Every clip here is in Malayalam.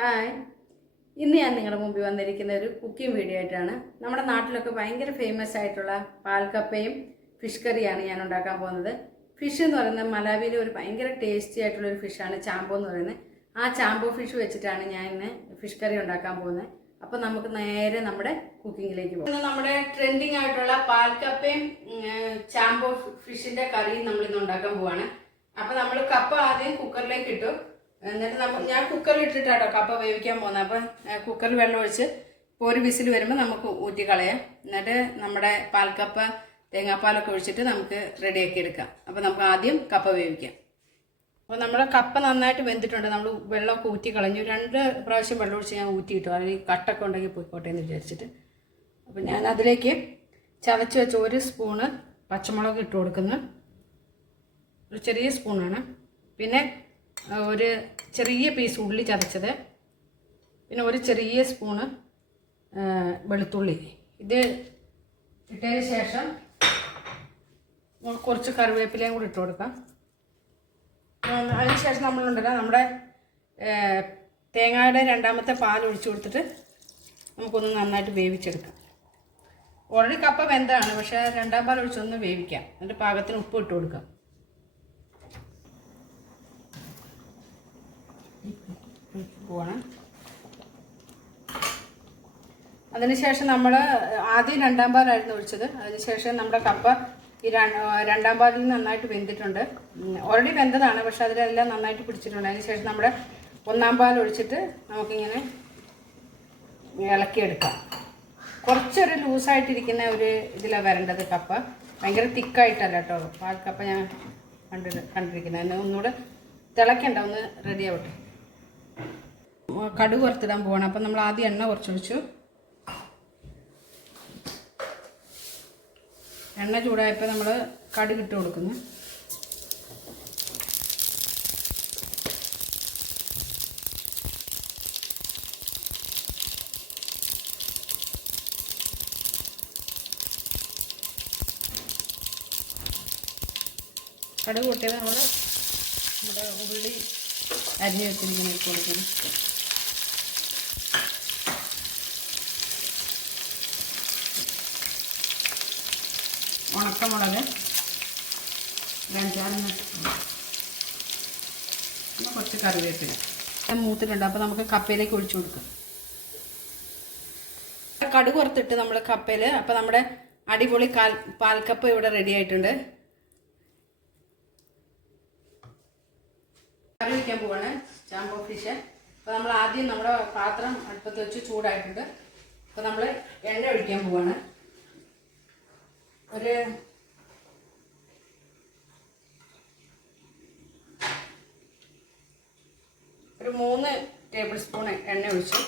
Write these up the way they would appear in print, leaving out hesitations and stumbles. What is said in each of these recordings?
ഹായ്, ഇന്ന് ഞാൻ നിങ്ങളുടെ മുമ്പിൽ വന്നിരിക്കുന്ന ഒരു കുക്കിംഗ് വീഡിയോ ആയിട്ടാണ്. നമ്മുടെ നാട്ടിലൊക്കെ ഭയങ്കര ഫേമസ് ആയിട്ടുള്ള പാൽക്കപ്പയും ഫിഷ് കറിയാണ് ഞാൻ ഉണ്ടാക്കാൻ പോകുന്നത്. ഫിഷ് എന്ന് പറയുന്നത് മലാവിയിലെ ഒരു ഭയങ്കര ടേസ്റ്റി ആയിട്ടുള്ള ഒരു ഫിഷാണ് ചാമ്പോ എന്ന് പറയുന്നത്. ആ ചാമ്പോ ഫിഷ് വെച്ചിട്ടാണ് ഞാൻ ഇന്ന് ഫിഷ് കറി ഉണ്ടാക്കാൻ പോകുന്നത്. അപ്പോൾ നമുക്ക് നേരെ നമ്മുടെ കുക്കിങ്ങിലേക്ക് പോകാം. നമ്മുടെ ട്രെൻഡിങ് ആയിട്ടുള്ള പാൽക്കപ്പയും ചാമ്പോ ഫിഷിൻ്റെ കറിയും നമ്മളിന്ന് ഉണ്ടാക്കാൻ പോവാണ്. അപ്പോൾ നമ്മൾ കപ്പ ആദ്യം കുക്കറിലേക്ക് ഇട്ടു. എന്നിട്ട് ഞാൻ കുക്കറിൽ ഇട്ടിട്ടാട്ടോ കപ്പ വേവിക്കാൻ പോകുന്നത്. അപ്പം കുക്കറിൽ വെള്ളം ഒഴിച്ച് ഇപ്പോൾ ഒരു വിസിൽ വരുമ്പോൾ നമുക്ക് ഊറ്റി കളയാം. എന്നിട്ട് നമ്മുടെ പാൽക്കപ്പ തേങ്ങാപ്പാലൊക്കെ ഒഴിച്ചിട്ട് നമുക്ക് റെഡിയാക്കി എടുക്കാം. അപ്പോൾ നമുക്ക് ആദ്യം കപ്പ വേവിക്കാം. അപ്പോൾ നമ്മുടെ കപ്പ നന്നായിട്ട് വെന്തിട്ടുണ്ട്. നമ്മൾ വെള്ളമൊക്കെ ഊറ്റി കളഞ്ഞു. 2 പ്രാവശ്യം വെള്ളം ഒഴിച്ച് ഞാൻ ഊറ്റിയിട്ടു. അതിൽ കട്ടൊക്കെ ഉണ്ടെങ്കിൽ പോയിക്കോട്ടെ എന്ന് വിചാരിച്ചിട്ട്. അപ്പോൾ ഞാൻ അതിലേക്ക് ചതച്ച് വെച്ച 1 സ്പൂണ് പച്ചമുളക് ഇട്ട് കൊടുക്കുന്നു. ഒരു ചെറിയ സ്പൂണാണ്. പിന്നെ ഒരു ചെറിയ പീസ് ഉള്ളി ചതച്ചത്, പിന്നെ ഒരു ചെറിയ സ്പൂണ് വെളുത്തുള്ളി. ഇത് ഇട്ടതിന് ശേഷം കുറച്ച് കറിവേപ്പിലയും കൂടി ഇട്ട് കൊടുക്കാം. അതിന് ശേഷം നമ്മളുണ്ടല്ലോ നമ്മുടെ തേങ്ങയുടെ 2ാമത്തെ പാൽ ഒഴിച്ചു കൊടുത്തിട്ട് നമുക്കൊന്ന് നന്നായിട്ട് വേവിച്ചെടുക്കാം. ഓൾറെഡി കപ്പ വെന്തതാണ്, പക്ഷേ 2ാം പാൽ ഒഴിച്ചൊന്ന് വേവിക്കാം. എന്നിട്ട് പാകത്തിന് ഉപ്പ് ഇട്ട് കൊടുക്കാം. പോവാണ്. അതിനുശേഷം നമ്മൾ ആദ്യം 2ാം പാലായിരുന്നു ഒഴിച്ചത്. അതിനുശേഷം നമ്മുടെ കപ്പ ഈ 2ാം പാലിൽ നന്നായിട്ട് വെന്തിട്ടുണ്ട്. ഓൾറെഡി വെന്തതാണ്, പക്ഷെ അതിലെല്ലാം നന്നായിട്ട് പിടിച്ചിട്ടുണ്ട്. അതിനുശേഷം നമ്മുടെ 1ാം പാൽ ഒഴിച്ചിട്ട് നമുക്കിങ്ങനെ ഇളക്കിയെടുക്കാം. കുറച്ചൊരു ലൂസായിട്ടിരിക്കുന്ന ഒരു ഇതിലാണ് വരേണ്ടത് കപ്പ. ഭയങ്കര തിക്കായിട്ടല്ല കേട്ടോ പാൽക്കപ്പ ഞാൻ കണ്ടിരിക്കുന്നത്. ഒന്നുകൂടെ തിളക്കണ്ട, ഒന്ന് റെഡി ആവട്ടെ. കടുക് വറുത്തിടാൻ പോവാണ്. അപ്പം നമ്മൾ ആദ്യം എണ്ണ കുറച്ചൊഴിച്ചു. എണ്ണ ചൂടായപ്പോൾ നമ്മൾ കടുക് ഇട്ട് കൊടുക്കുന്നു. കടുക് പൊട്ടിയത് നമ്മുടെ ഉള്ളി അരിഞ്ഞ് വെച്ചിരിക്കുന്ന ഇട്ട് കൊടുക്കുന്നു. ഉണക്കമുളക് 5-6 കുറച്ച് കറിവേപ്പില മൂത്തിട്ടുണ്ട്. അപ്പോൾ നമുക്ക് കപ്പയിലേക്ക് ഒഴിച്ചു കൊടുക്കാം. കടുക് വറുത്തിട്ട് നമ്മൾ കപ്പയിൽ. അപ്പോൾ നമ്മുടെ അടിപൊളി പാൽക്കപ്പ ഇവിടെ റെഡി ആയിട്ടുണ്ട്. കറി വയ്ക്കാൻ പോവാണ് ചാമ്പോ ഫിഷ്. അപ്പോൾ നമ്മൾ ആദ്യം നമ്മുടെ പാത്രം അടുപ്പത്ത് വെച്ച് ചൂടായിട്ടുണ്ട്. അപ്പോൾ നമ്മൾ എണ്ണ ഒഴിക്കാൻ പോവാണ്. ഒരു 3 ടേബിൾ സ്പൂൺ എണ്ണ ഒഴിച്ചു.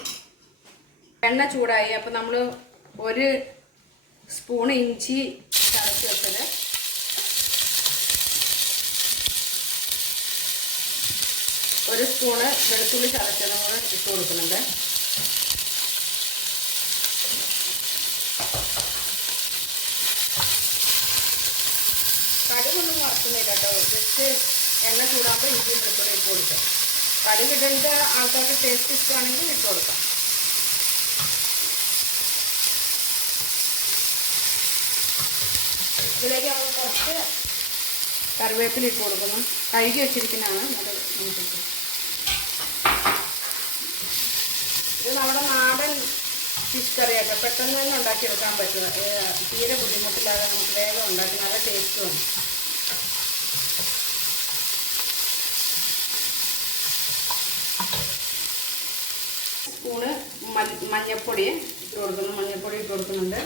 എണ്ണ ചൂടായി. അപ്പോൾ നമ്മൾ 1 സ്പൂൺ ഇഞ്ചി ചതച്ച് വെച്ചത്, 1 സ്പൂണ് വെളുത്തുള്ളി ചതച്ചത് നമ്മൾ ഇട്ട് കൊടുക്കുന്നുണ്ട്. കടുകൊന്നും വറുക്കുന്നില്ല കേട്ടോ. ജസ്റ്റ് എണ്ണ ചൂടാകുമ്പോൾ ഇഞ്ചിയും വെളുത്തുള്ളി ഇട്ട് കൊടുക്കാം. കടുക് ഇടേണ്ട ആൾക്കാർക്ക് ടേസ്റ്റ് ഇഷ്ടമാണെങ്കിൽ ഇട്ട് കൊടുക്കാം. ഇതിലേക്ക് നമ്മൾ കുറച്ച് കറിവേപ്പില ഇട്ട് കൊടുക്കുന്നു. കഴുകി വെച്ചിരിക്കുന്നതാണ്. അത് നമുക്ക് ഇത് നമ്മുടെ നാടൻ ഫിഷ് കറിയായിട്ട് പെട്ടെന്ന് തന്നെ ഉണ്ടാക്കിയെടുക്കാൻ പറ്റും. തീരെ ബുദ്ധിമുട്ടില്ലാതെ നമുക്ക് വേഗം ഉണ്ടാക്കി നല്ല ടേസ്റ്റുമാണ്. സ്പൂണ് മഞ്ഞൾപ്പൊടി ഇട്ട് കൊടുക്കുന്നു. മഞ്ഞൾപ്പൊടി ഇട്ട് കൊടുക്കുന്നുണ്ട്.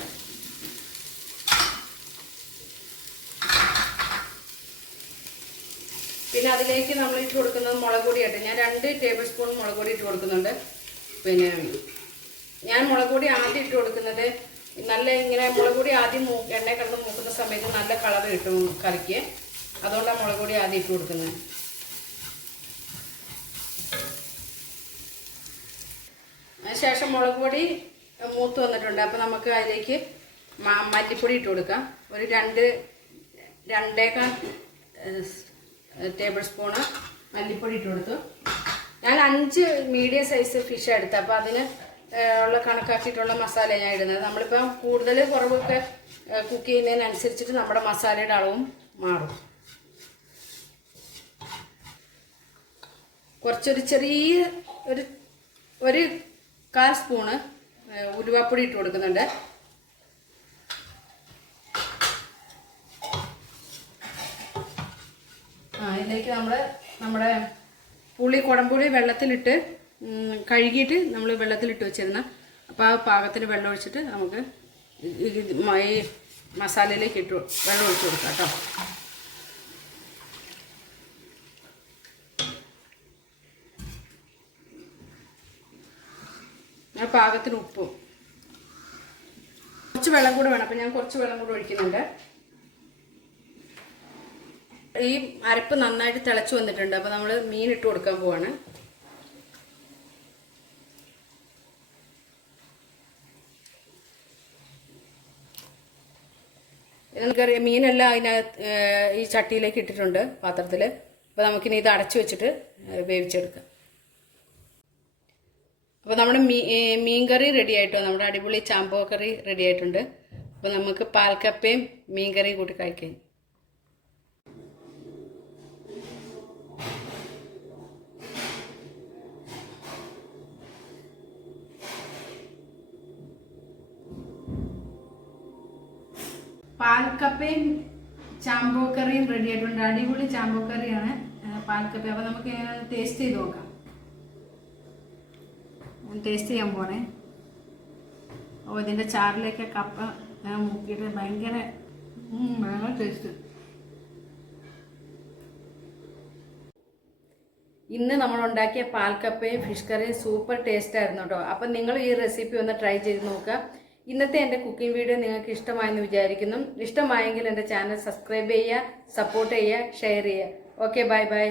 പിന്നെ അതിലേക്ക് നമ്മൾ ഇട്ട് കൊടുക്കുന്നത് മുളക് പൊടിയായിട്ട് ഞാൻ 2 ടേബിൾ സ്പൂൺ മുളക് പൊടി ഇട്ട് കൊടുക്കുന്നുണ്ട്. പിന്നെ ഞാൻ മുളക് പൊടി ആദ്യം ഇട്ട് കൊടുക്കുന്നത് നല്ല ഇങ്ങനെ മുളക് പൊടി ആദ്യം എണ്ണ കിടന്ന് മൂക്കുന്ന സമയത്ത് നല്ല കളർ കിട്ടും കറിക്ക്. അതുകൊണ്ടാണ് മുളക് പൊടി ആദ്യം ഇട്ട് കൊടുക്കുന്നത്. അതിനുശേഷം മുളക് പൊടി മൂത്ത് വന്നിട്ടുണ്ട്. അപ്പോൾ നമുക്ക് അതിലേക്ക് മല്ലിപ്പൊടി ഇട്ട് കൊടുക്കാം. ഒരു 2.25 ടേബിൾ സ്പൂണ് മല്ലിപ്പൊടി ഇട്ട് കൊടുത്തു. ഞാൻ 5 മീഡിയം സൈസ് ഫിഷ് എടുത്തത്. അപ്പോൾ അതിന് ഉള്ള കണക്കാക്കിയിട്ടുള്ള മസാല ഞാൻ ഇടുന്നത്. നമ്മളിപ്പം കൂടുതൽ കുറവൊക്കെ കുക്ക് ചെയ്യുന്നതിനനുസരിച്ചിട്ട് നമ്മുടെ മസാലയുടെ അളവും മാറും. കുറച്ചൊരു ചെറിയ ഒരു 1/4 സ്പൂണ് ഉലുവാപ്പൊടി ഇട്ട് കൊടുക്കുന്നുണ്ട്. ഇതിലേക്ക് നമ്മുടെ കുടംപുളി വെള്ളത്തിലിട്ട് കഴുകിയിട്ട് നമ്മൾ വെള്ളത്തിലിട്ട് വെച്ചിരുന്ന, അപ്പോൾ ആ പാകത്തിന് വെള്ളം ഒഴിച്ചിട്ട് നമുക്ക് ഈ മസാലയിലേക്ക് വെള്ളം ഒഴിച്ച് കൊടുക്കാം കേട്ടോ. പാകത്തിന് ഉപ്പും, കുറച്ച് വെള്ളം കൂടെ വേണം. അപ്പം ഞാൻ കുറച്ച് വെള്ളം കൂടെ ഒഴിക്കുന്നുണ്ട്. ഈ അരപ്പ് നന്നായിട്ട് തിളച്ച് വന്നിട്ടുണ്ട്. അപ്പോൾ നമ്മൾ മീൻ ഇട്ട് കൊടുക്കാൻ പോവാണ്. നമുക്കറിയാം മീനെല്ലാം അതിനകത്ത് ഈ ചട്ടിയിലേക്ക് ഇട്ടിട്ടുണ്ട്, പാത്രത്തിൽ. അപ്പോൾ നമുക്കിനി ഇത് അടച്ചു വെച്ചിട്ട് വേവിച്ചെടുക്കാം. അപ്പോൾ നമ്മുടെ മീൻ കറി റെഡി ആയിട്ടോ. നമ്മുടെ അടിപൊളി ചാമ്പോ കറി റെഡി ആയിട്ടുണ്ട്. അപ്പോൾ നമുക്ക് പാൽക്കപ്പയും മീൻ കറിയും കൂട്ടി കഴിക്കാം. പാൽക്കപ്പയും ചാമ്പോ കറിയും റെഡി ആയിട്ടുണ്ട്. അടിപൊളി ചാമ്പോ കറിയാണ് പാൽക്കപ്പ. അപ്പോൾ നമുക്ക് ടേസ്റ്റ് ചെയ്ത് നോക്കാം. ടേസ്റ്റ് ചെയ്യാൻ പോണേ. അപ്പോൾ ഇതിൻ്റെ ചാറിലേക്ക് കപ്പ മുക്കിയിട്ട് ഭയങ്കര ടേസ്റ്റ്. ഇന്ന് നമ്മൾ ഉണ്ടാക്കിയ പാൽക്കപ്പയും ഫിഷ് കറിയും സൂപ്പർ ടേസ്റ്റ് ആയിരുന്നു കേട്ടോ. അപ്പം നിങ്ങൾ ഈ റെസിപ്പി ഒന്ന് ട്രൈ ചെയ്ത് നോക്കുക. ഇന്നത്തെ എൻ്റെ കുക്കിംഗ് വീഡിയോ നിങ്ങൾക്ക് ഇഷ്ടമായെന്ന് വിചാരിക്കുന്നു. ഇഷ്ടമായെങ്കിൽ എൻ്റെ ചാനൽ സബ്സ്ക്രൈബ് ചെയ്യുക, സപ്പോർട്ട് ചെയ്യുക, ഷെയർ ചെയ്യുക. Okay, bye bye.